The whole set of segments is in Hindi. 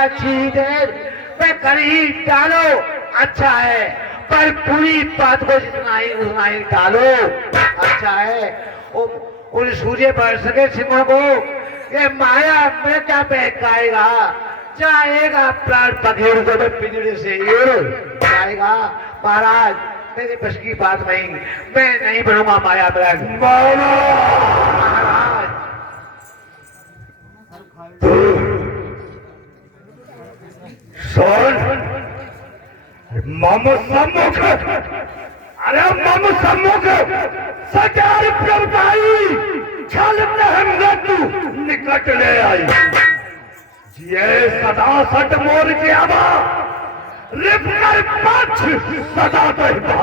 अच्छी देर पे कर ही डालो, अच्छा है, पर पूरी बात को जितना ही डालो अच्छा है। उन सूर्य वर्ष के सिंहों को ये माया में क्या बहकाएगा, जाएगा प्राण पखेड़ को मैं पिंजरे से जाएगा। महाराज मेरे बस की बात नहीं, मैं नहीं बनूंगा माया ब्रज। महाराज सुन मम सम्मुख, अरे मम सम्मुख सचार प्रभुताई छल मृत्यु निकट ले आई। ये सदा सट मोर के आवा रिप कर पक्ष सदा तो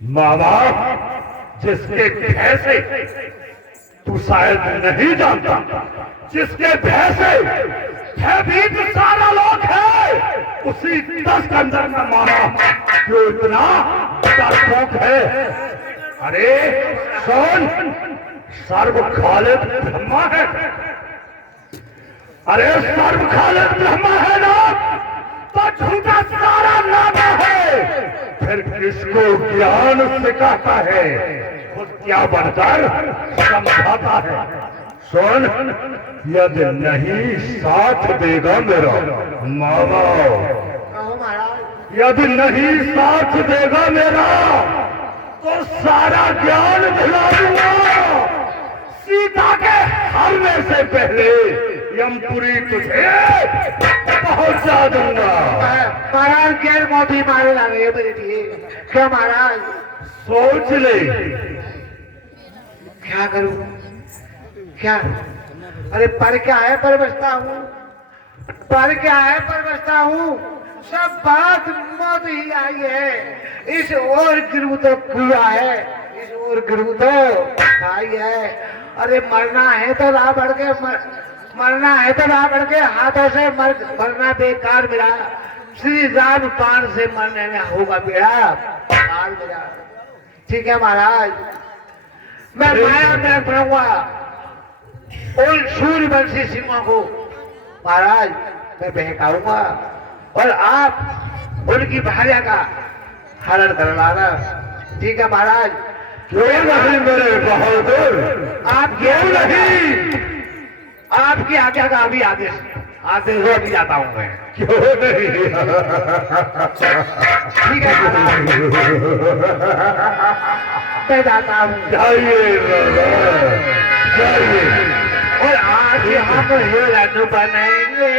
मामा, जिसके भय से तू शायद नहीं जानता, जिसके भय से भयभीत सारा लोग है, उसी 10 कंदर में मारा जो इतना डरपोक है। अरे सुन, सर्व खालिद ब्रह्मा है, अरे सर्व खालिद ब्रह्मा है ना, तो झूठा सारा नामा है, फिर किसको ज्ञान सिखाता है, खुद क्या बनकर समझाता है। सुन, यदि नहीं साथ देगा मेरा मामा, यदि नहीं साथ देगा मेरा तो सारा ज्ञान दिला दूंगा। सीता के हरने से पहले यमपुरी तुझे पहुंचा दूंगा। महाराज गैर मोदी मारे ला रहे मेरे लिए, क्या महाराज? सोच ले क्या करूं, क्या? अरे पर क्या है पर बचता हूँ, पर क्या है पर बचता हूँ, सब बात मौत ही आई है। इस ओर गिरू तो कुआ है, इस ओर गिरू तो आई है। अरे मरना है तो राह बढ़ के मरना है तो राह बढ़ के हाथों से मरना बेकार मेरा। श्री राम बाण से मरने में होगा बेड़ा पार मेरा। ठीक है महाराज, मैं माया में पढ़ूंगा उन सूर्यवंशी सिंहों को महाराज मैं बहकाऊंगा, और आप उनकी भार्या का हरण कर लाना। ठीक है महाराज? क्यों नहीं मेरे बहादुर, आप क्यों नहीं? आपकी आज्ञा का अभी आदेश आदेश हो, अभी जाता हूँ मैं। क्यों नहीं? ठीक है महाराज, मैं जाता हूँ। जाइए जाइए। और आज हम हिरण बनेंगे,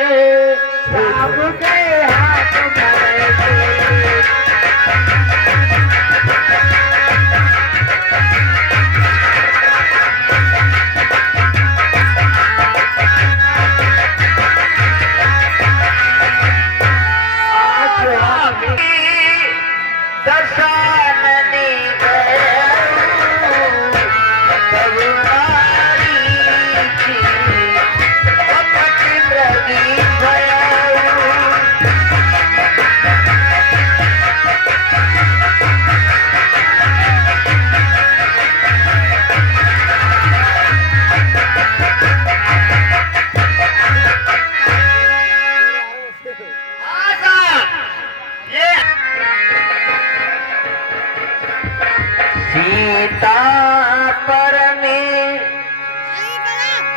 आपके हाथ मरेंगे।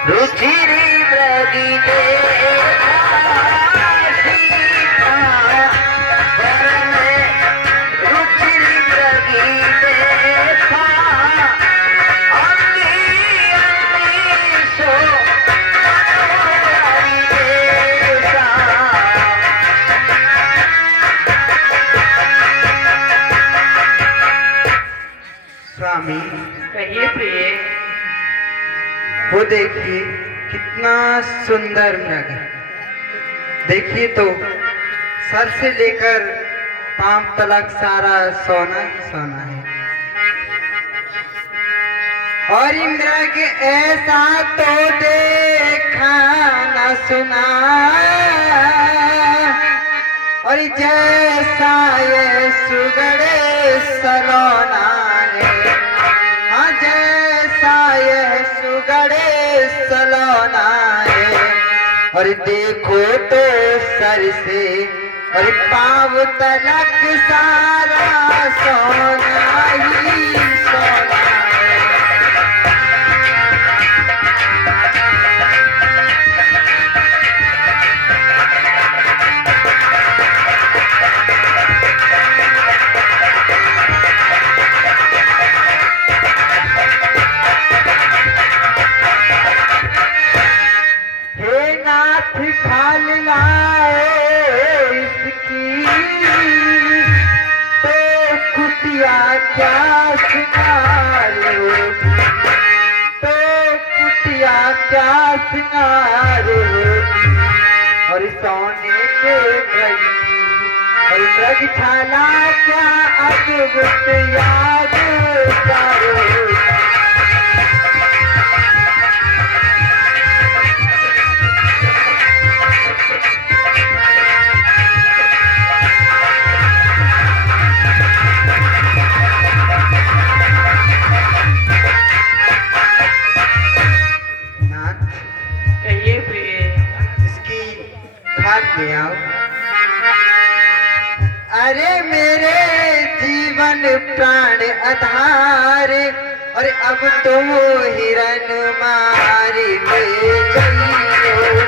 रुचिरी व्रजी स्वामी कहिए प्रिय। वो देखिए कितना सुंदर मृग है। देखिए तो सर से लेकर पांव तलक सारा सोना ही सोना है। और ये मृग ऐसा तो देखा न सुना, और जैसा ये सुगड़े सलोना है, हाँ जैसा ये सुगड़े सलोना है। और देखो तो सर से और पाँव तलक सारा सोना ही सोना है। हे नाथ ढाल लाए इसकी तो कुटिया क्या सिंगार हो, तो कुटिया क्या सिंगार हो। और सोने के ब्रज और ब्रजशाला क्या अद्भुत यादगार हो। कहिए प्रिय। इसकी खाट ले आओ। अरे मेरे जीवन प्राण आधार और अब तो हिरन मारी ले गई हो।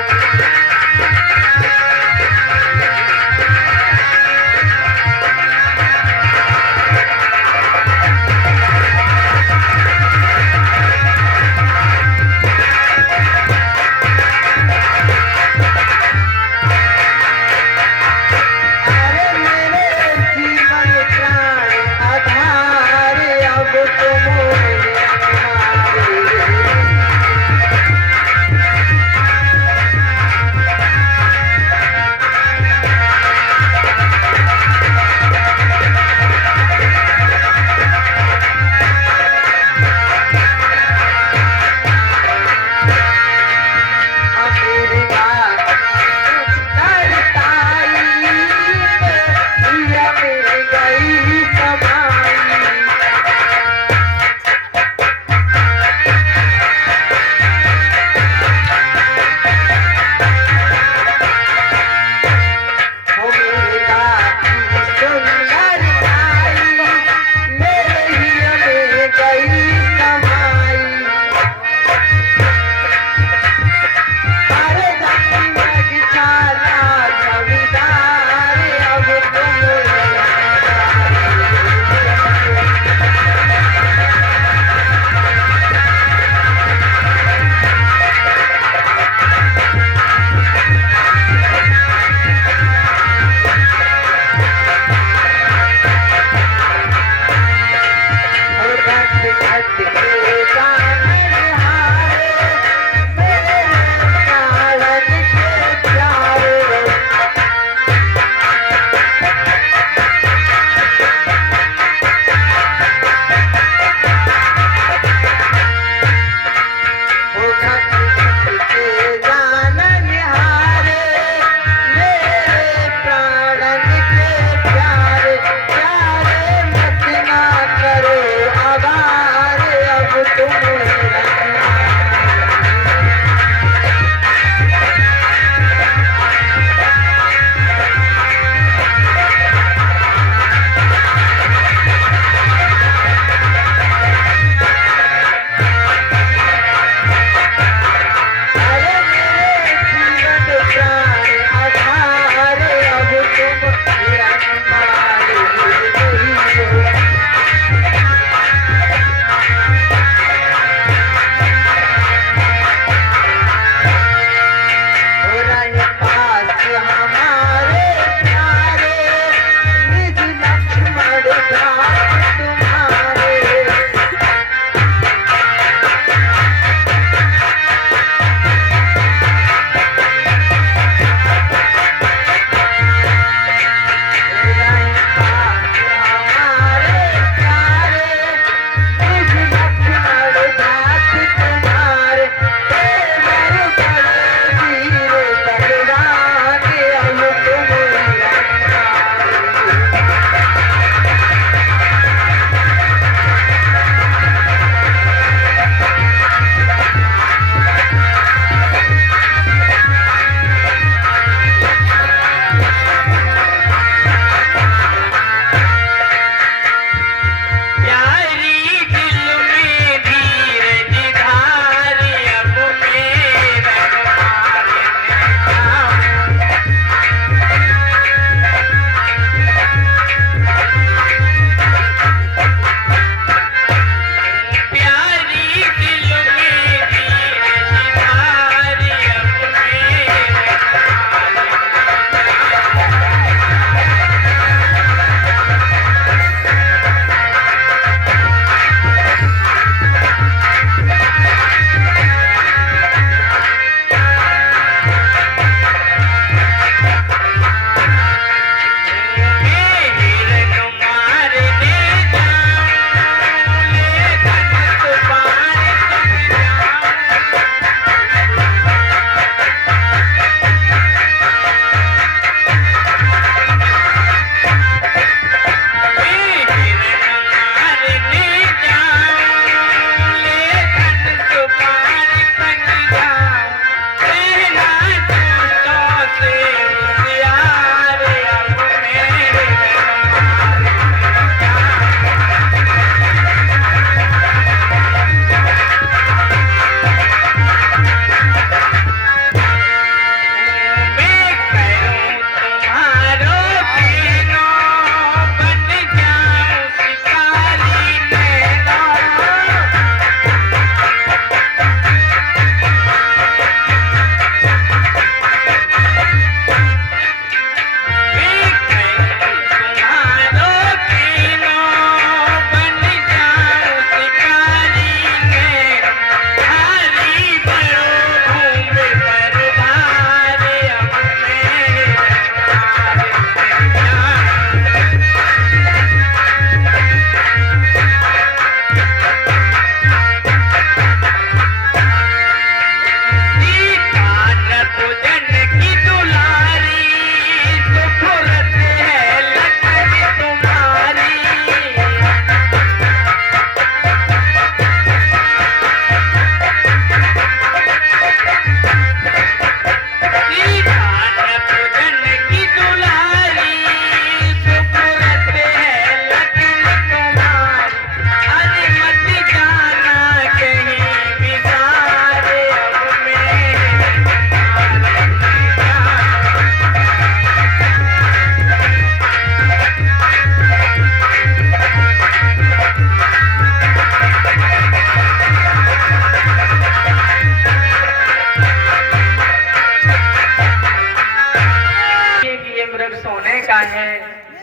सोने का है,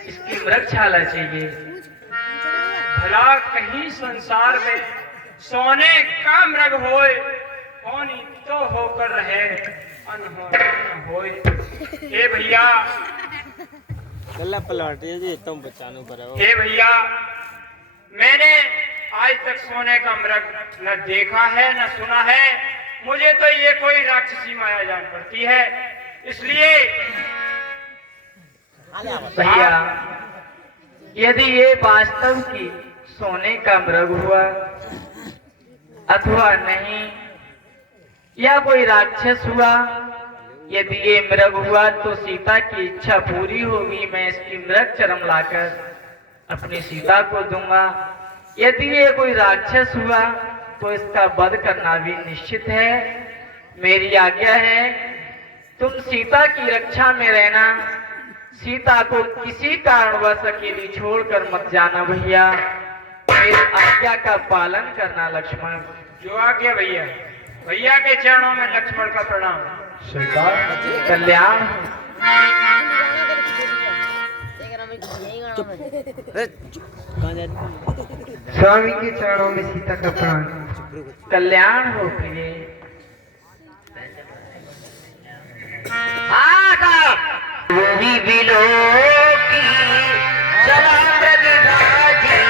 इसकी मृगशाला चाहिए। भला कहीं संसार में सोने का मृग होए, होनी तो होकर रहे, अनहोनी न होए। ए भैया, गला पलट जी तुम बचानो करो। हे भैया, मैंने आज तक सोने का मृग न देखा है न सुना है। मुझे तो ये कोई राक्षसी माया जान पड़ती है। इसलिए भैया, यदि ये वास्तव की सोने का मृग हुआ अथवा नहीं, या कोई राक्षस हुआ, यदि ये मृग हुआ तो सीता की इच्छा पूरी होगी। मैं इसकी मृग चरम लाकर अपनी सीता को दूंगा। यदि ये कोई राक्षस हुआ तो इसका वध करना भी निश्चित है। मेरी आज्ञा है, तुम सीता की रक्षा में रहना। सीता को किसी कारणवश अकेली छोड़कर मत जाना भैया। मेरी आज्ञा का पालन करना लक्ष्मण। जो आज्ञा भैया। भैया के चरणों में लक्ष्मण का प्रणाम। स्वीकार। कल्याण। स्वामी के चरणों में सीता का प्राण। कल्याण हो प्रिय। वही बिलो की चला मृगराजी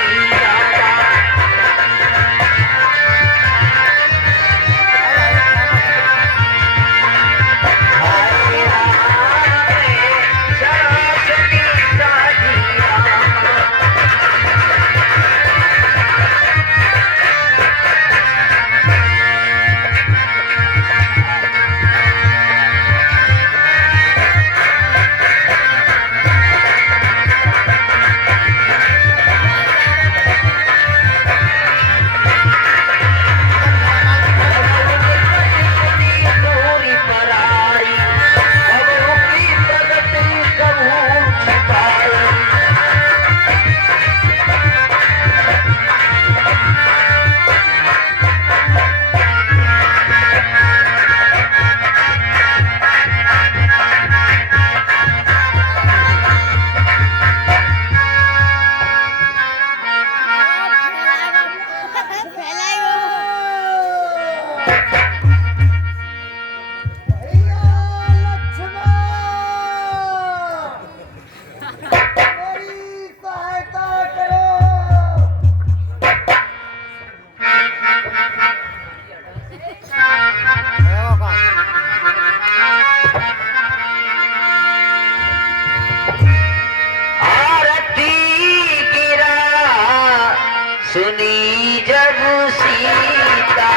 सुनी जब सीता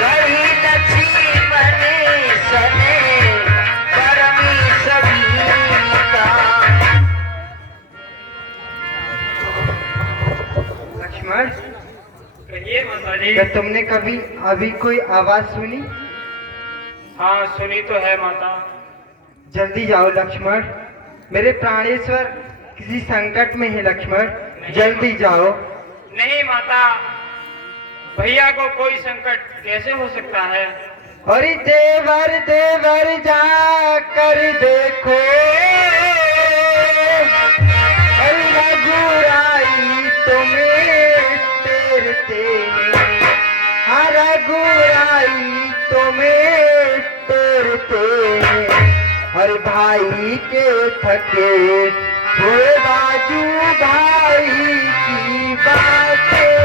कही लक्ष्मण सने परमी सविता। लक्ष्मण, कहिए माता जी। क्या तुमने कभी अभी कोई आवाज सुनी? हाँ, सुनी तो है माता। जल्दी जाओ लक्ष्मण, मेरे प्राणेश्वर किसी संकट में है लक्ष्मण, जल्दी जाओ। नहीं माता, भैया को कोई संकट कैसे हो सकता है? अरे देवर देवर जा कर देखो, अरे रघुराई तुम्हें तेरते, हाँ रघुराई तुम्हें तेरते, हर भाई के थके हुए बाजू भाई की बातें।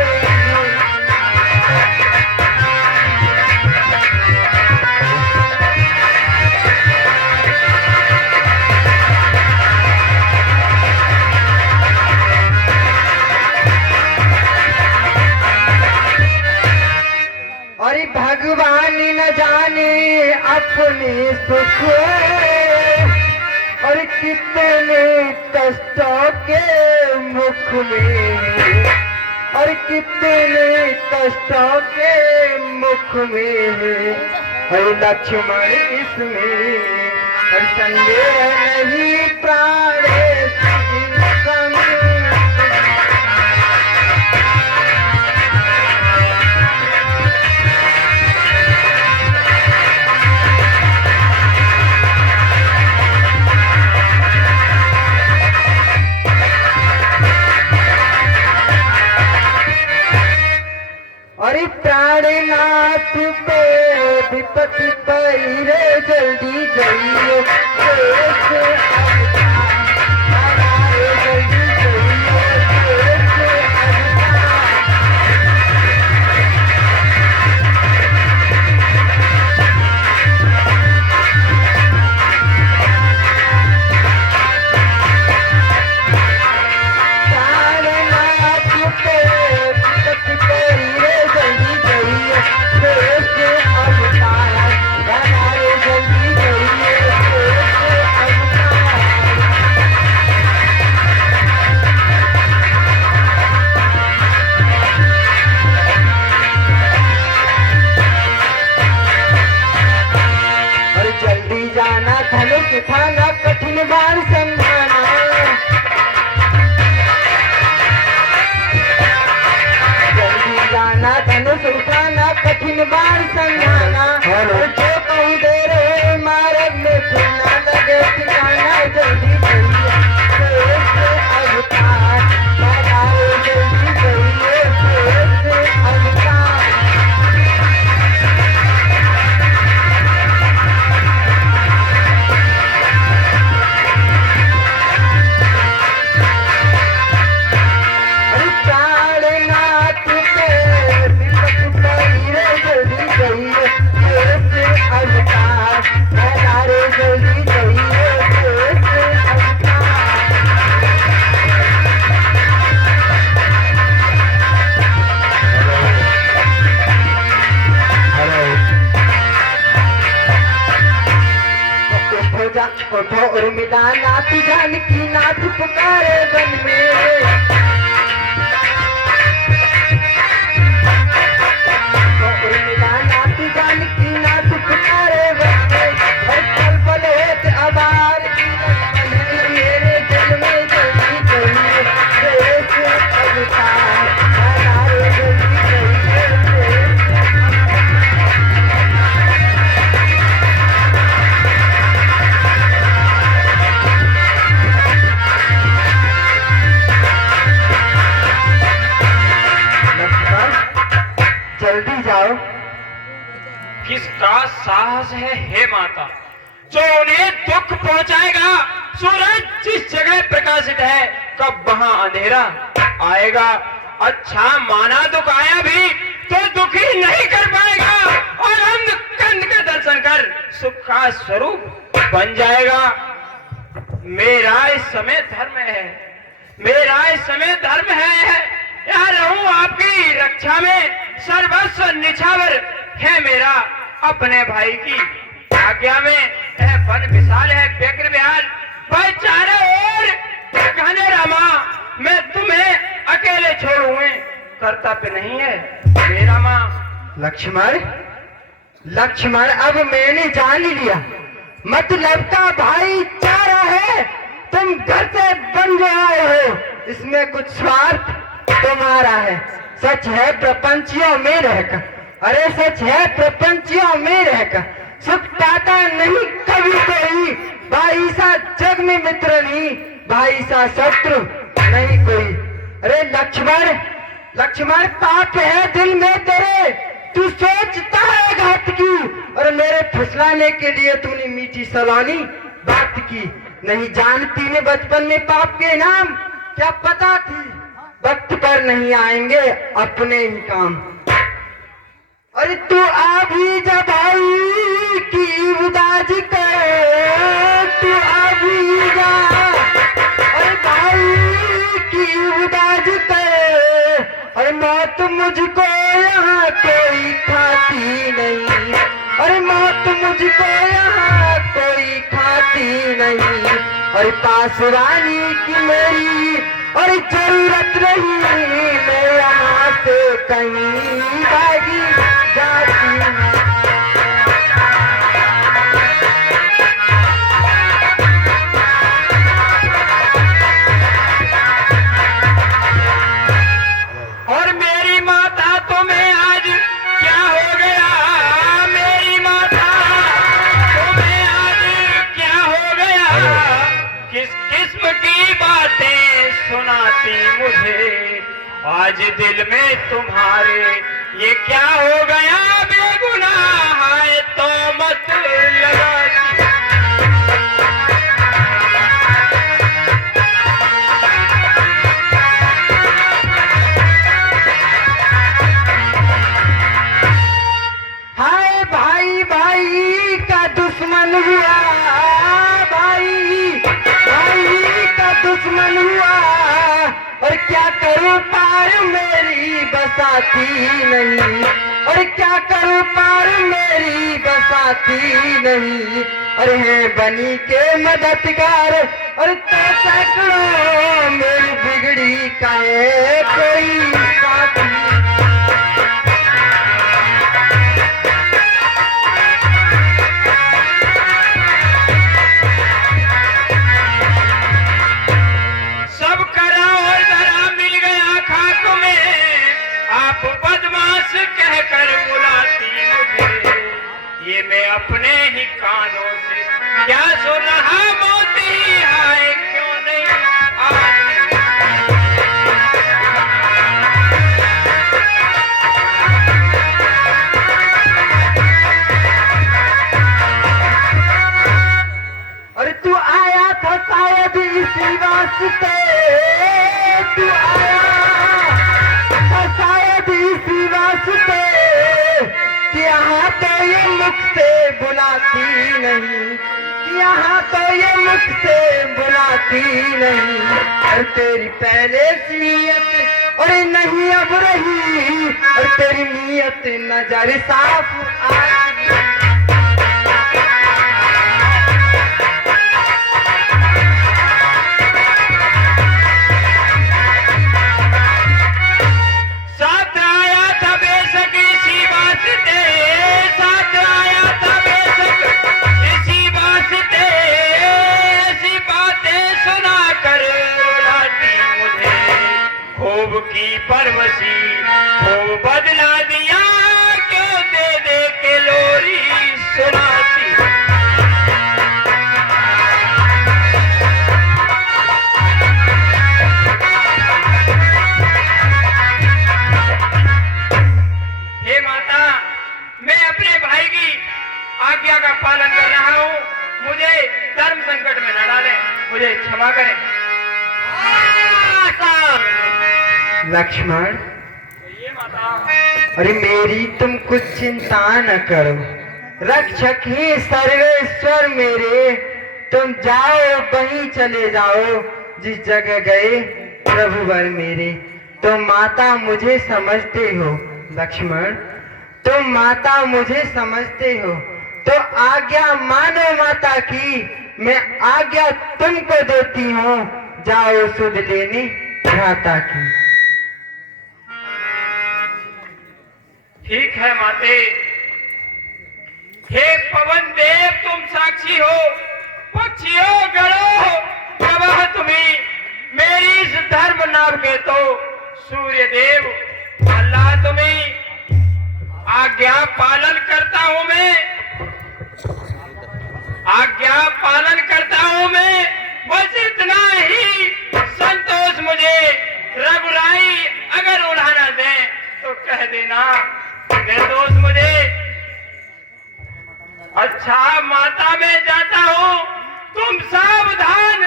अरे भगवान न जाने अपने सुख, और कितने कष्टों के मुख में, और कितने कष्टों के मुख में, हर लक्ष्मण इसमें और संदेह नहीं प्राणेश कमी। अरे प्राणनाथ पे विपत्ति पड़ी रे, जल्दी जाइए देश अवतार, हमारे जल्दी जाइए देश अवतार। प्राणनाथ पे विपत्ति पड़ी रे, जल्दी जाइए देश अवतार, हमारे जल्दी जाइए देश अवतार। और जल्दी जाना, धनुष उठाना, कठिन बार संभाना। जल्दी जाना, धनुष उठाना, कठिन बार संभाना। और जो कहूँ दे रहे मार्ग में फिर ना लगे ठिकाना, जल्दी जाइए देश अवतार, हमारे जल्दी जाइए देश अवतार। अरे प्राणनाथ पे विपत्ति पड़ी रे, जल्दी जाइए देश अवतार, हमारे जल्दी जाइए देश अवतार। उठो उर्मिला नाथ, जानकी नाथ पुकारे बन में। उर्मिला नाथ, जानकी नाथ पुकारे बन में। और पल पल होत आबार की लक्ष्मण, मेरे दिल में जल्दी जाइए देश अवतार, हमारे जल्दी जाइए देश। जल्दी जाओ। किसका साहस है हे माता, जो उन्हें दुख पहुंचाएगा? सूरज जिस जगह प्रकाशित है, कब वहां अंधेरा आएगा? अच्छा माना दुख आया भी तो दुखी नहीं कर पाएगा, और अंध कंध का दर्शन कर सुख का स्वरूप बन जाएगा। मेरा इस समय धर्म है, मेरा इस समय धर्म है, यहाँ रहूं आपकी रक्षा में, सर्वस्व निछावर है मेरा अपने भाई की आज्ञा में। है वन विशाल है व्यग्र विहार, भाई चारों ओर घने रामा, मैं तुम्हें अकेले छोड़ूं कर्तव्य नहीं है मेरा माँ। लक्ष्मण, लक्ष्मण अब मैंने जान लिया, मतलब का भाईचारा है। तुम घर से बन आए हो, इसमें कुछ स्वार्थ तुम्हारा है। सच है प्रपंचियों में रहकर, अरे सच है प्रपंचियों में रहकर सुख पाता नहीं कभी कोई। भाई सा जग में मित्र नहीं, भाई सा शत्रु नहीं कोई। अरे लक्ष्मण, लक्ष्मण पाप है दिल में तेरे, तू सोचता है घात की, और मेरे फुसलाने के लिए तूने मीठी सलानी बात की। नहीं जानती ने बचपन में पाप के नाम, क्या पता थी वक्त पर नहीं आएंगे अपने ही काम। अरे तू आ भी जा भाई की उदाज कर, तू आ भी जा, अरे भाई की उदाज कर। अरे मौत मुझको यहाँ कोई खाती नहीं, अरे मौत मुझको यहाँ कोई खाती नहीं। अरे पासवानी की मेरी और जरूरत नहीं, मैं यहाँ से कहीं भागी जाती हूँ। और मेरी माता तुम्हें आज क्या हो गया? मेरी माता तुम्हें आज क्या हो गया? किस किस्म की बातें सुनाती मुझे आज दिल में तुम्हारे ये क्या हो गया बेगुनाह है तो मत लगाती। हाय भाई भाई का दुश्मन हुआ, भाई भाई का दुश्मन हुआ, और क्या करूं पार मेरी बसाती नहीं, और क्या करूं पार मेरी बसाती नहीं। और है बनी के मददगार और तो सैकड़ों मेरी बिगड़ी का है कोई साथी। सब करा और धरा मिल गया खाक में, आप बदमाश कहकर बुलाती मुझे। ये मैं अपने ही कानों से क्या सुन रहा मोती हाय क्यों नहीं आती। और तू आया था शायद इसी वास्ते, तू आया था शायद इसी वास्ते, कि यहाँ तो ये मुख से बुलाती नहीं, कि यहाँ तो ये मुख से बुलाती नहीं। और तेरी पहले सी नीयत और नहीं अब रही, और तेरी नीयत नजर साफ आई। साथ आया था बेशक इसी वास्ते, साथ आया था बेशक इसी वास्ते, ऐसी बातें सुना कर रुलाती मुझे। खूब की परवशी खूब बदला दिया, क्यों दे दे के लोरी सुनाती। हे माता, मैं अपने भाई की आज्ञा का पालन कर रहा हूँ, मुझे धर्म संकट में न डालें, मुझे क्षमा करें। लक्ष्मण, ये माता, अरे मेरी तुम कुछ चिंता न करो, रक्षक ही सर्वेश्वर मेरे, तुम जाओ वहीं चले जाओ जिस जगह गए प्रभुवर मेरे। तुम माता मुझे समझते हो लक्ष्मण, तुम माता मुझे समझते हो, तो आज्ञा मानो माता की, मैं आज्ञा तुमको देती हूँ, जाओ सुध लेने भ्राता की। ठीक है माते। हे पवन देव तुम साक्षी हो, पक्षियों गणों गवाह तुम्ही, मेरी इस धर्म नाम के तो सूर्य देव अल्लाह तुम्ही। आज्ञा पालन करता हूँ मैं, आज्ञा पालन करता हूँ मैं, बस इतना ही संतोष मुझे। रघुराई अगर उड़ाना दे तो कह देना निर्दोष मुझे। अच्छा माता मैं जाता हूँ, तुम सावधान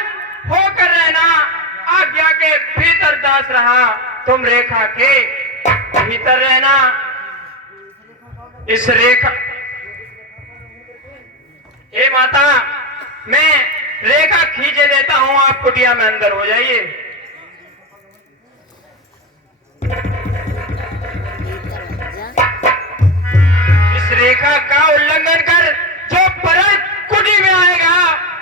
होकर रहना, आज्ञा के भीतर दास रहा, तुम रेखा के भीतर रहना। इस रेखा, हे माता मैं रेखा खींचे देता हूं, आप कुटिया में अंदर हो जाइए। इस रेखा का उल्लंघन कर जो परत कुटी में आएगा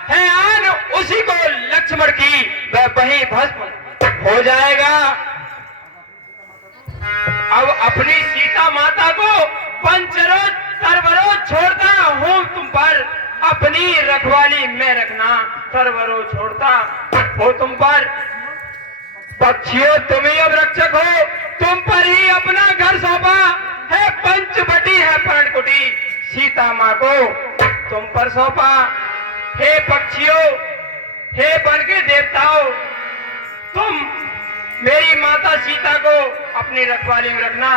है आन, उसी को लक्ष्मण की वह वही भस्म हो जाएगा। अब अपनी सीता माता को पंचरो तरवरो छोड़ता हूं तुम पर, अपनी रखवाली में रखना, तरवरो छोड़ता हो तुम पर। पक्षियों तुम ही अब रक्षक हो, तुम पर ही अपना घर सौंपा है, पंचवटी है पर्णकुटी, सीता माँ को तुम पर सौंपा। हे पक्षियों, हे वन के देवताओं, तुम मेरी माता सीता को अपनी रखवाली में रखना,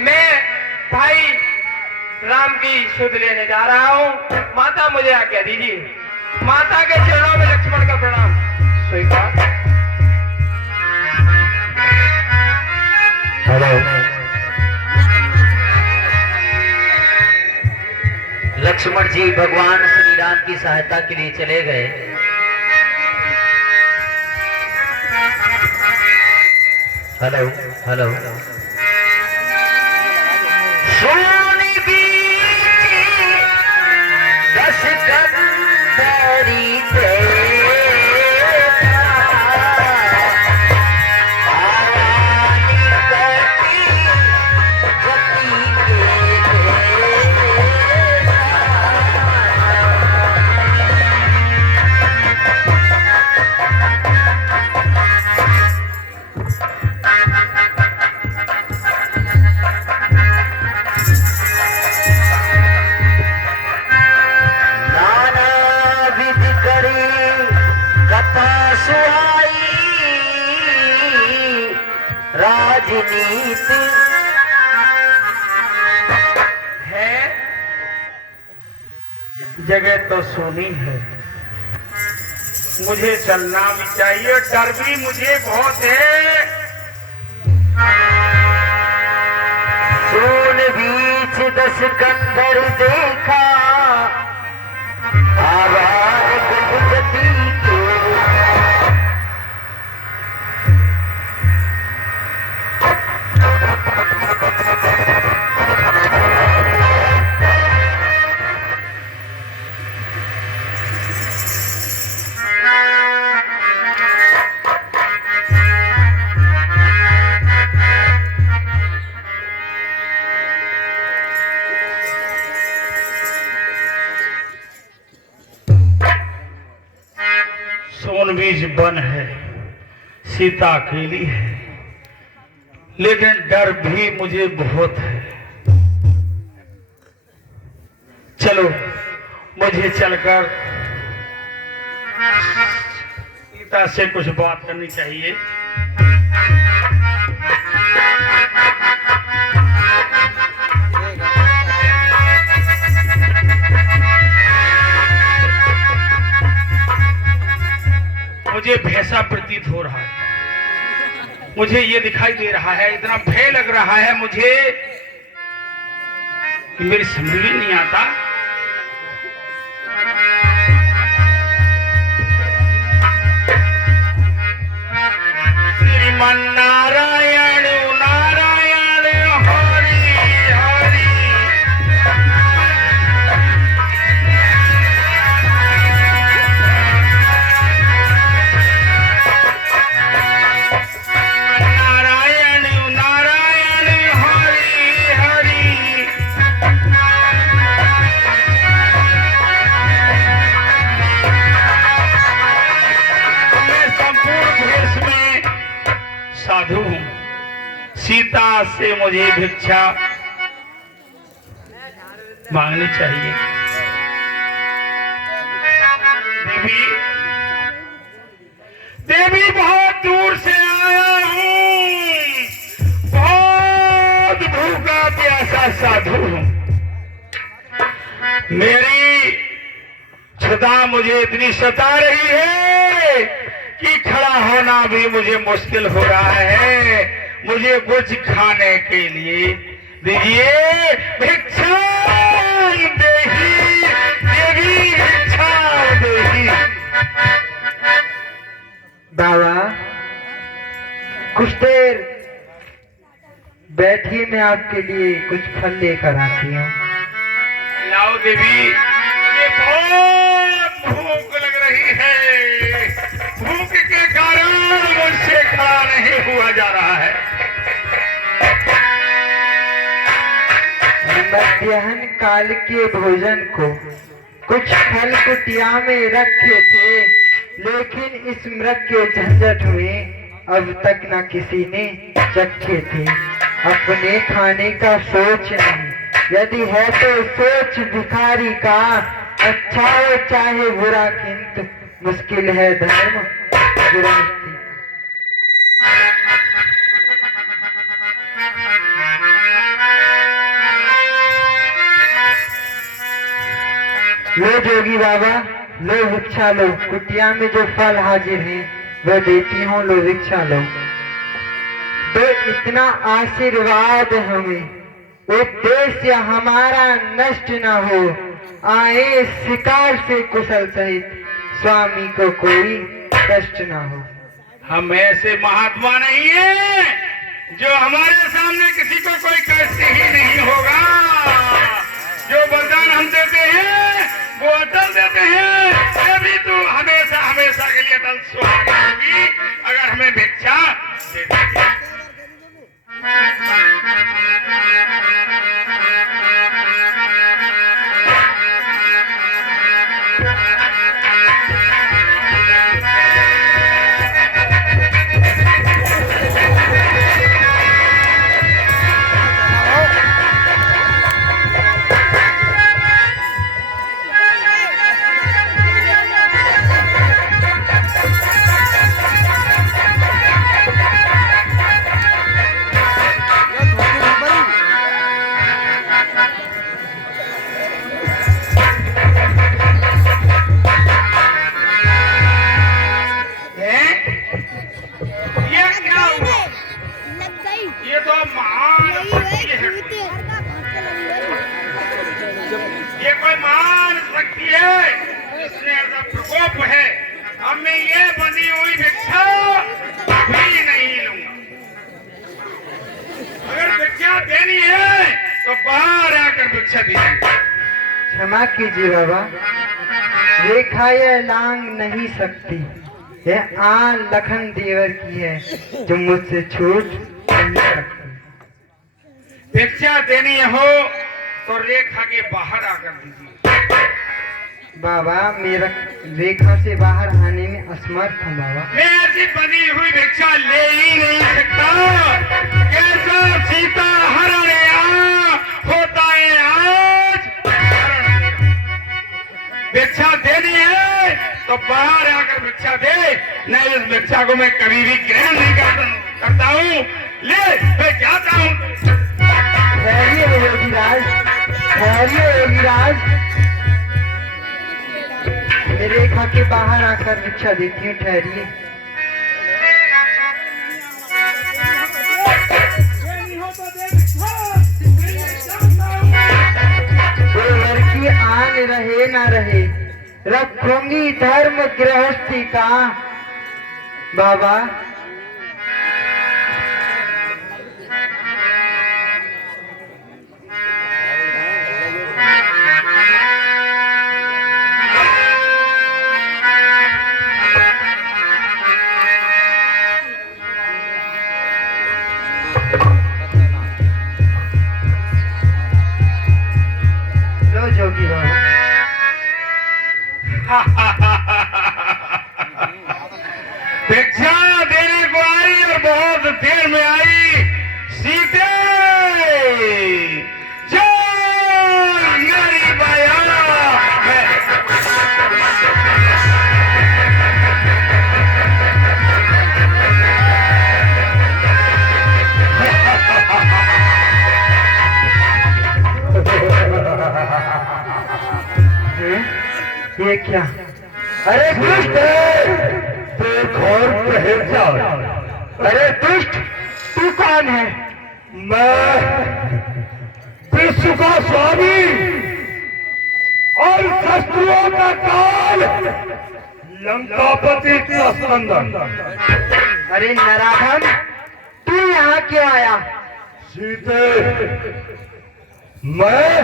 मैं भाई राम की सुध लेने जा रहा हूँ। माता मुझे आज्ञा दीजिए। माता के चरणों में लक्ष्मण का प्रणाम। स्वीकार। हेलो। लक्ष्मण जी भगवान श्री राम की सहायता के लिए चले गए। Hello hello. सोनी बीच दस कंदरी राजनीति है, जगह तो सोनी है, मुझे चलना भी चाहिए। डर भी मुझे बहुत है। सोन बीच दस कंदर देखा आवाज गति के। सोनबीज वन है, सीता अकेली है, लेकिन डर भी मुझे बहुत है। चलो मुझे चलकर सीता से कुछ बात करनी चाहिए। मुझे भैसा प्रतीत हो रहा है, मुझे ये दिखाई दे रहा है, इतना भय लग रहा है मुझे कि मेरी समझ में नहीं आता। श्रीमन नारायण नारायण हरि हरि। नारायण नारायण हरि हरि। मैं संपूर्ण भेष में साधु हूं। सीता से मुझे भिक्षा मांगनी चाहिए। देवी देवी बहुत दूर से आया हूं, बहुत भूखा प्यासा साधु हूं। मेरी क्षुधा मुझे इतनी सता रही है कि खड़ा होना भी मुझे मुश्किल हो रहा है। मुझे कुछ खाने के लिए दीजिए, भिक्षा देही देवी भिक्षा देही। बाबा कुछ देर बैठिए, मैं आपके लिए कुछ फल लेकर आती हूँ। लाओ देवी, मुझे बहुत भूख लग रही है। भूख के कारण मुझसे खड़ा नहीं हुआ जा रहा है। मध्याह्न काल के भोजन को कुछ फल कुटिया में रखे थे, लेकिन इस मृग के झंझट में अब तक न किसी ने चखे थे। अपने खाने का सोच नहीं, यदि है तो सोच भिखारी का। अच्छा हो चाहे बुरा, किंतु मुश्किल है धर्म गृहस्थी। लो जोगी बाबा, लो भिक्षा लो। कुटिया में जो फल हाजिर है वह देती हूँ, लो भिक्षा लो। तो इतना आशीर्वाद हमें, उद्देश्य हमारा नष्ट न हो, आए शिकार से कुशल सहित, स्वामी को कोई कष्ट न हो। हम ऐसे महात्मा नहीं है जो हमारे सामने किसी को कोई कष्ट ही नहीं होगा। जो वरदान हम देते हैं वो अटल देते हैं, तभी तू हमेशा हमेशा के लिए अटल सुहागी होगी अगर हमें भिक्षा दे देगी। ये कोई महान शक्ति है जिसने ऐसा प्रकोप है। अब मैं ये बंधी हुई भिक्षा भी नहीं लूंगा। अगर भिक्षा देनी है तो बाहर आकर भिक्षा दीजिए। क्षमा कीजिए बाबा, रेखा यह लांग नहीं सकती, यह आन लखन देवर की है जो मुझसे छूट नहीं सकती। भिक्षा देनी हो तो रेखा के बाहर आकर दीजिए। बाबा मेरा रेखा से बाहर आने में असमर्थ हूँ बाबा। मैं ऐसी बनी हुई भिक्षा ले ही नहीं सकता। कैसा सीता हरण होता है आज। भिक्षा देनी है तो बाहर आकर भिक्षा दे, नहीं इस भिक्षा को मैं कभी भी ग्रहण नहीं करता हूँ। ले मैं जाता हूँ। ठहरिए योगीराज, ठहरिए योगीराज, मैं रेखा के बाहर आकर भिक्षा देती हूँ, ठहरिए। कोई लड़की आन रहे ना रहे, रखूंगी धर्म गृहस्थी का। बाबा जोगी बाबा, भिक्षा देने को आई और बहुत देर में आई। सीते चल मेरी बाया। ये क्या? अरे दुष्ट देख और पहचान। अरे दुष्ट, तू कौन है? मैं विश्व का स्वामी और शत्रुओं का काल, लंकापति का स्कंदन। अरे नराधम, तू यहाँ क्यों आया? सीते, मैं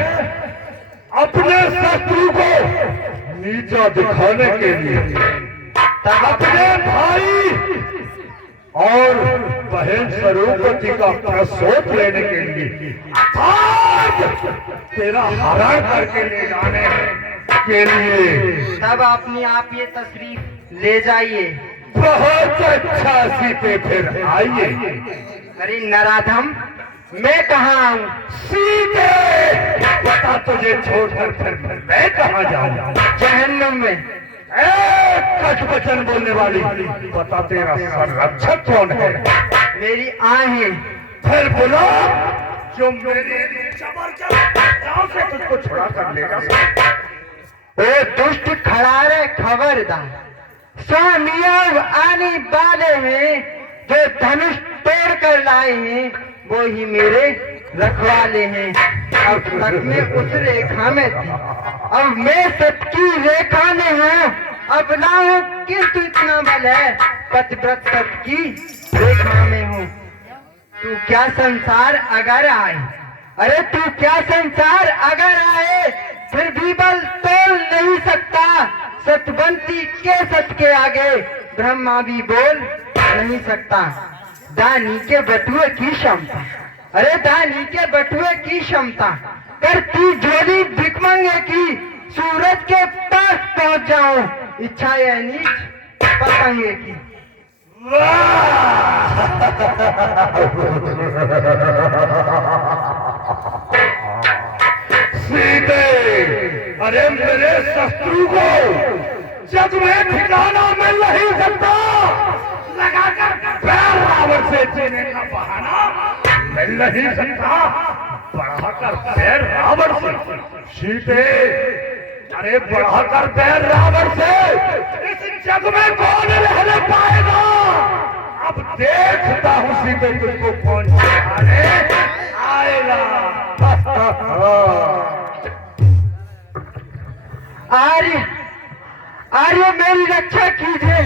अपने शत्रु को नीचा दिखाने के लिए, अपने भाई और बहन स्वरूपवती का प्रसोद लेने के लिए, आज तेरा हरण करके ले जाने के लिए। तब अपनी आप ये तशरीफ ले जाइए। बहुत अच्छा सीते, फिर आइए। अरे नराधम, मैं कहाँ आऊँ? सीते, बता तुझे छोड़कर फिर मैं कहाँ जाऊँ? जहन्नुम में। कठ वचन बोलने वाली, बता तेरा संरक्षक कौन है? मेरी आहें। फिर बोलो, जो मेरे लिए जबरदस्त जान से तुझको छुड़ा कर लेगा। ओ दुष्ट खड़ारे खबरदार, स्वामी अब आने वाले हैं, जो धनुष तोड़ कर लाए हैं वो ही मेरे रखवाले हैं। अब तक मैं उस रेखा में थी, अब मैं सबकी रेखा में हूँ, अब ना हूँ किंतु इतना बल है, पतिव्रत सबकी रेखा में हूँ। तू क्या संसार अगर आए, अरे तू क्या संसार अगर आए, फिर भी बल तोल नहीं सकता, सतवंती के सत के आगे ब्रह्मा भी बोल नहीं सकता। दानी के बटुए की क्षमता, अरे दानी के बटुए की क्षमता, करती झोली भिकमंगे की, सूरज के पास पहुंच जाऊं, इच्छा है नीच पतंगे की। सीते, अरे मेरे शत्रु को जग में ठिकाना मिल नहीं सकता, लगाकर पैर रावण से जीने का बहाना मिल नहीं सकता, बढ़ाकर पैर रावण से। सीते, अरे बढ़ाकर पैर रावण से इस जग में कौन रहने पाएगा। अब देखता हूँ सीते तुझको कौन छुड़ाने आएगा। आर्य, आर्य मेरी रक्षा कीजिए,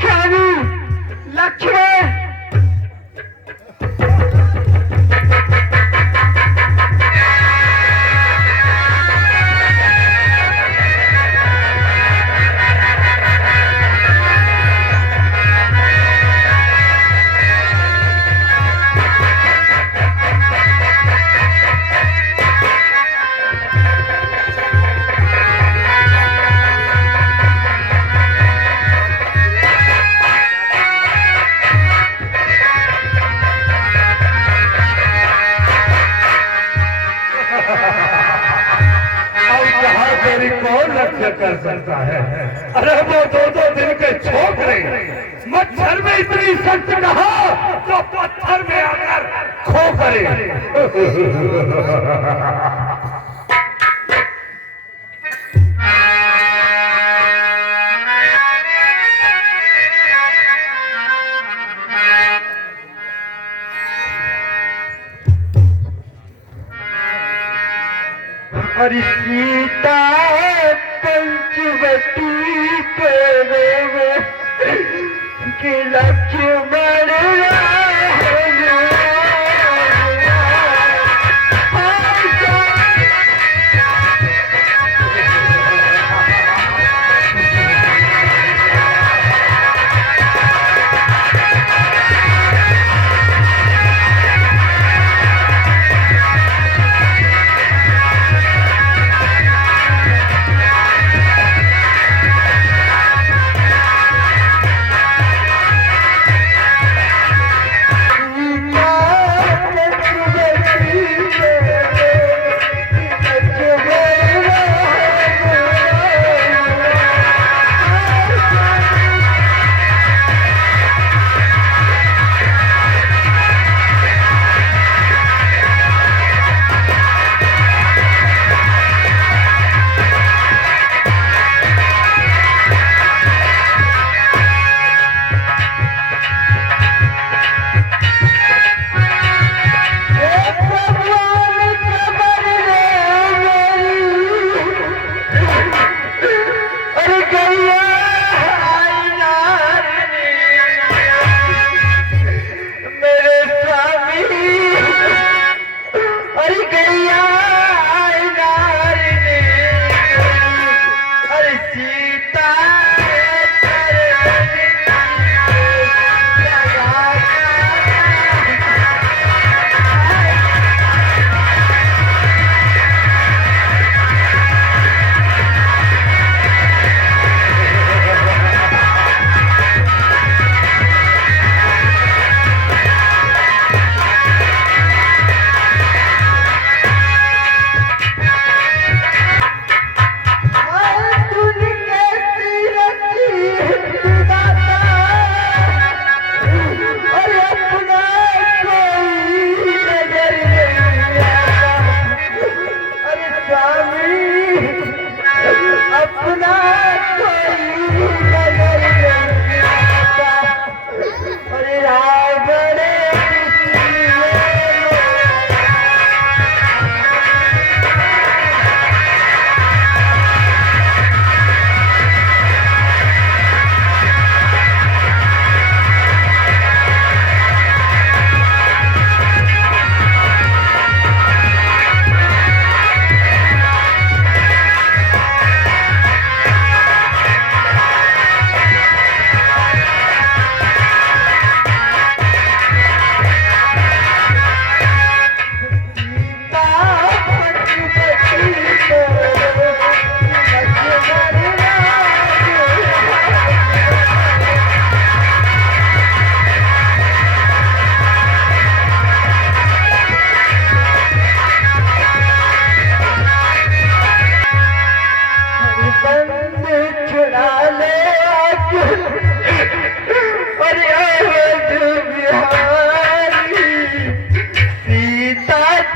स्वामी लक्ष्मण। कर सकता है। अरे वो दो दिन के छोकरे मच्छर में इतनी सख्त कहा तो पत्थर में आकर खो करे। और सीता पंचवटी के लक्ष्मण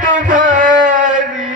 तुम्हारी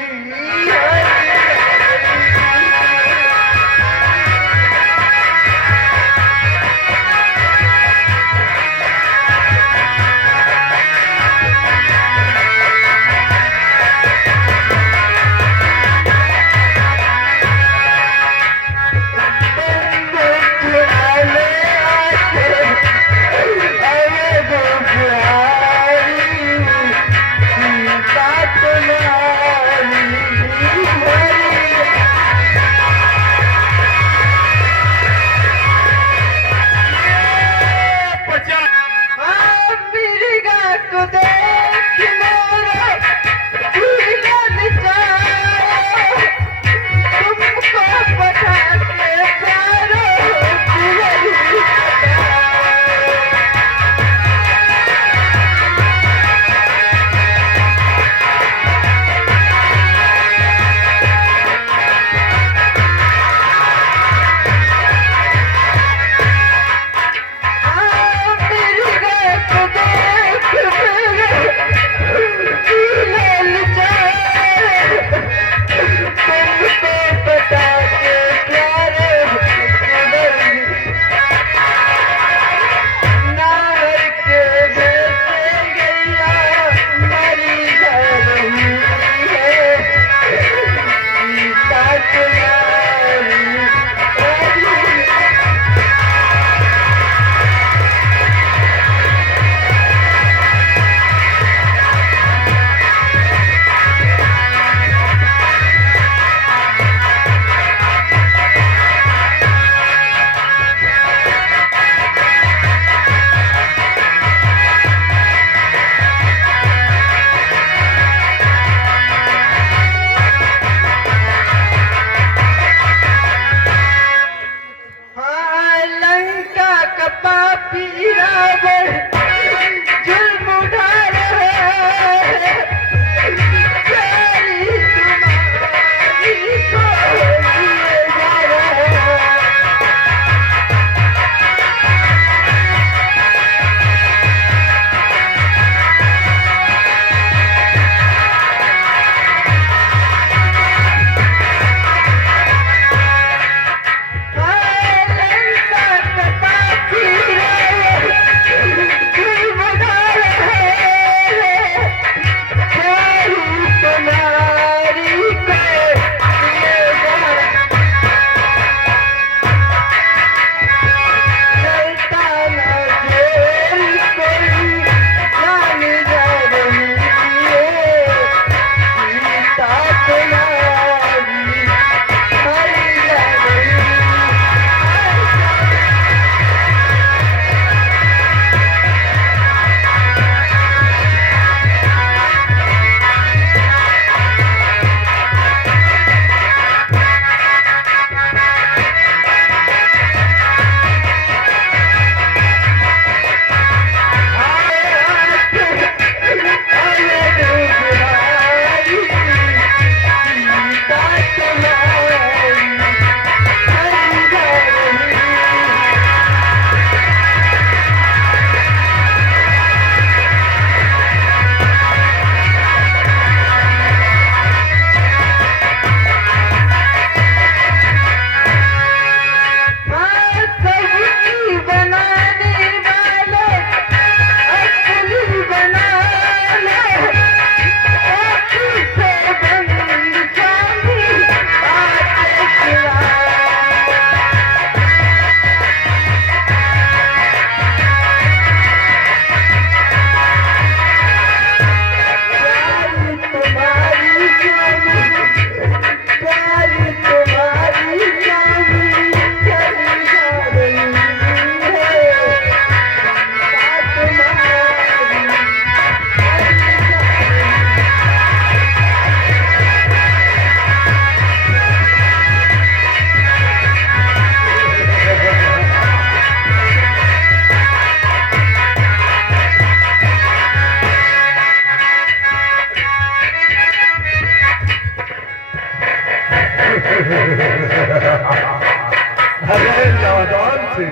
अरे नादान से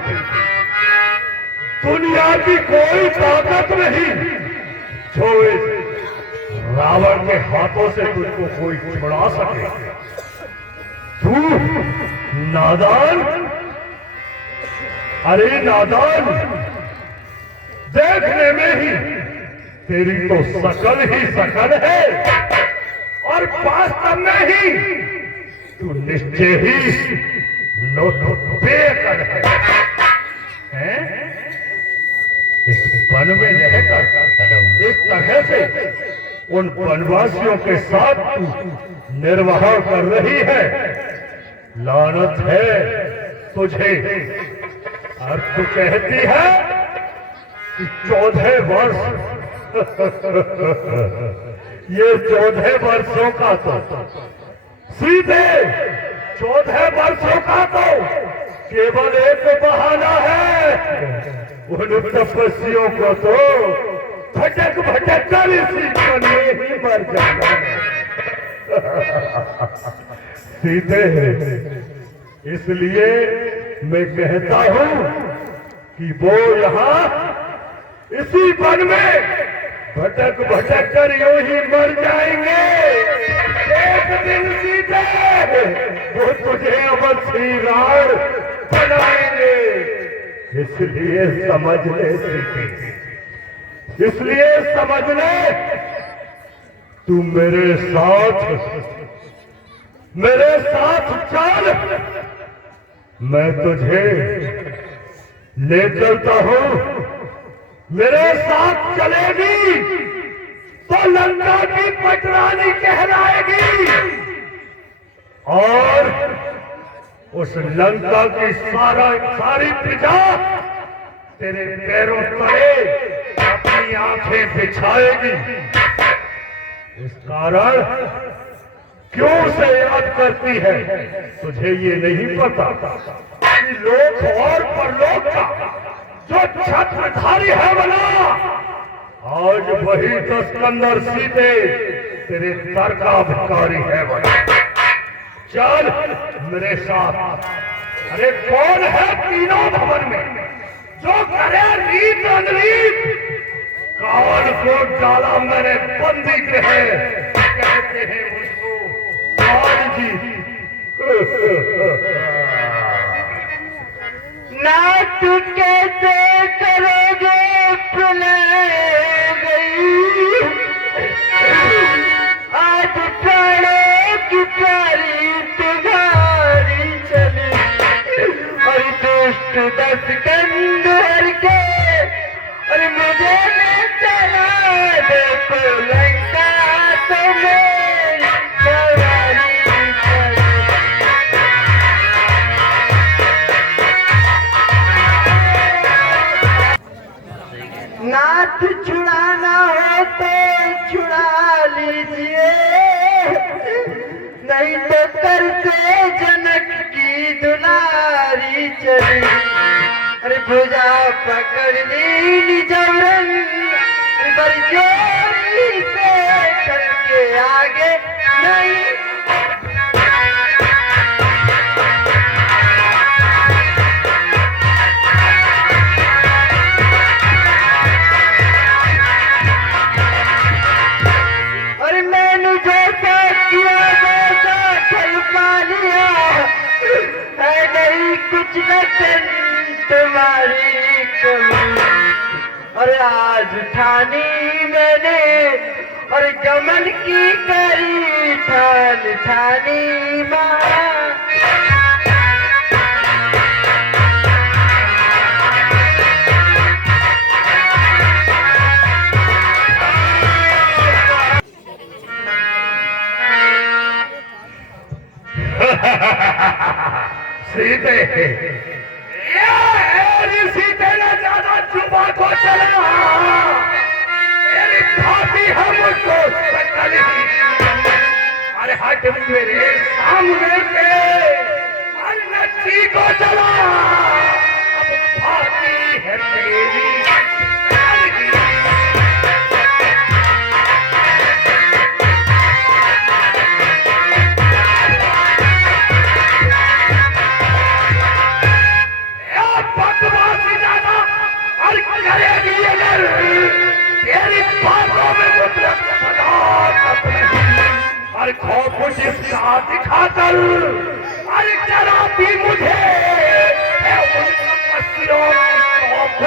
दुनिया की कोई ताकत नहीं जो इस रावण के हाथों से तुझको कोई छुड़ा सके। तू नादान, अरे नादान, देखने में ही तेरी तो शकल ही शकल है और वास्तव में ही तू निश्चय ही बेअकल है? इस वन में रहकर इस तरह से उन वनवासियों के साथ तू निर्वाह कर रही है। लानत है तुझे। और तू कहती है कि 14 वर्ष ये 14 वर्षों का तो सीधे 14 वर्षों का तो केवल एक बहाना है। उन तपस्वियों को तो भटक भटक कर इसी वन में ही मर जाना है। सीधे इसलिए मैं कहता हूं कि वो यहाँ इसी वन में भटक भटक कर यूं ही मर जाएंगे। एक दिन सीधे वो तुझे अवश्य राण बनाएंगे। इसलिए समझ ले सीधे, इसलिए समझ ले तू मेरे साथ चल। मैं तुझे ले चलता हूं। मेरे साथ चलेगी तो लंका की पटरानी कहलाएगी और उस लंका की सारी प्रजा तेरे पैरों तले अपनी आंखें बिछाएगी। इस कारण क्यों से याद करती है? तुझे ये नहीं पता कि लोक और परलोक का जो छत्रधारी है बना, आज वही 10 कंदर सीधे तेरे दर का भिखारी है बना। चल मेरे साथ। अरे कौन है तीनों भवन में जो करे रीत अनरीत? काल को डाला मैंने बंदी के है, कहते हैं उसको काल जी। नाथ कैसे करोगे गई आज प्राणों की प्यारी तिगारी चली और दुष्ट 10 कंधर के और मुझे ले चला। देखो लंका तो मेरी सवारी चली। नाथ छुड़ाना हो तो छुड़ा लीजिए, नहीं तो करते जनक की दुलारी चली। अरे भुजा पकड़ ली जबरन, अरे बड़ी जोरी से चल के आगे नहीं। कुछ नचन तुम्हारी कमी और आज ठानी मैंने और गमन की करी ठानी माँ। सीधे सीधे न ज्यादा चुपा को चला। मेरी फांसी हम उसको सकल ही। अरे हट मेरे सामने से नच्ची को चला। अब फांसी है तेरी। करेगी अगर तेरी बातों में मुद्रक सदा और खौफ जिसका दिखाकर अरे डराती मुझे है उन तपस्वियों की खौफ।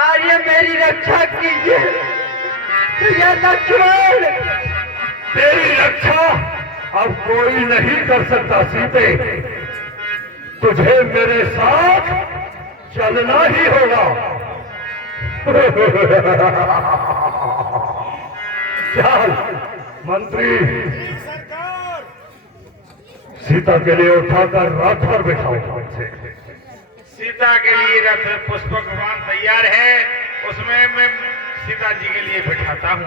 आर्य मेरी रक्षा कीजिए। यह लक्ष्मण तेरी रक्षा अब कोई नहीं कर सकता सीते, तुझे मेरे साथ चलना ही होगा। चल मंत्री, सीता के लिए उठाकर रथ पर बिठाओ। सीता के लिए रथ पुष्पक विमान तैयार है, उसमें मैं सीता जी के लिए बिठाता हूँ।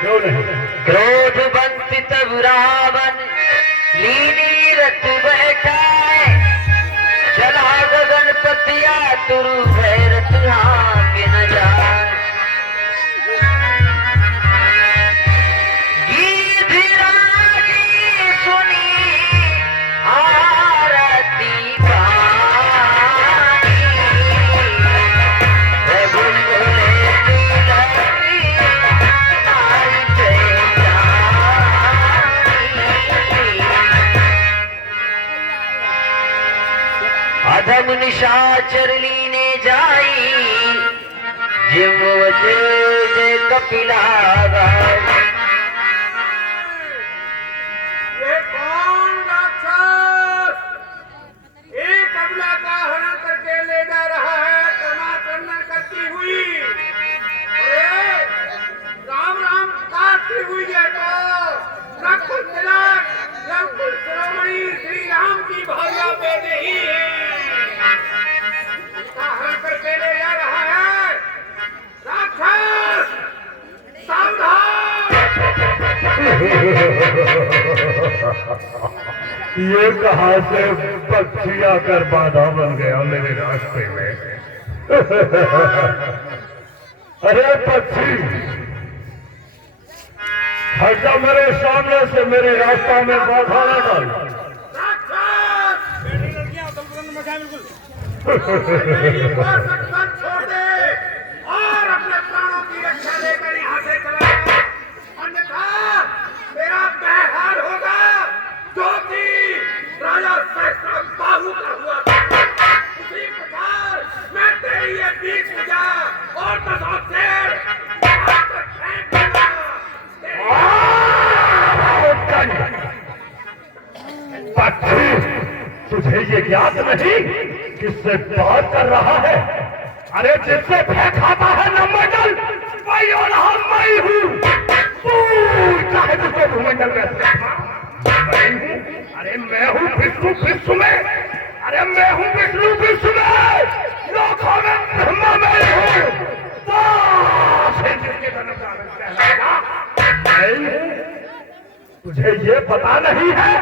क्यों नहीं? क्रोध बंत तब रावण लीनी रथ बैठाए, चला गगन पतिया तुरु भय रथ के न जाए। गीधरागी सुनी आरती अधम निशाचर लीने जाई, जिम जय कपिला ये कौन राक्षस एक अबला का हरण करके ले जा रहा है, टनाटन करती हुई। अरे राम राम काटती हुई है तो रघुकुल तिलक रघुकुल शिरोमणि श्री राम की भार्या पे नहीं है, इसका हरण करके ले जा रहा है। राक्षस सावधान। ये कहां से पक्षी आकर बाधा बन गया मेरे रास्ते में। अरे पक्षी, हट जा मेरे सामने से, मेरे रास्ता में बाधा न डाल। छोड़ दे और अपने प्राणों की रक्षा लेकर यहाँ से चला जा, अन्यथा मेरा व्यवहार होगा जो कि राजा सहस्त्रबाहु का हुआ था। उसी प्रकार मैं तेरी ये बीच में जा और दसों शेर फेंक दूंगा। पक्षी, तुझे ये ज्ञात नहीं किससे बात कर रहा है? अरे जिससे फेंकाता है नमंडल, वही और मैं हूँ। चाहे तुझको भूमंडल में मैं हूँ। अरे मैं हूँ विष्णु विश्व में, अरे मैं हूँ विष्णु विश्व में, लोकों में ब्रह्मा मैं हूँ। तुझे ये पता नहीं है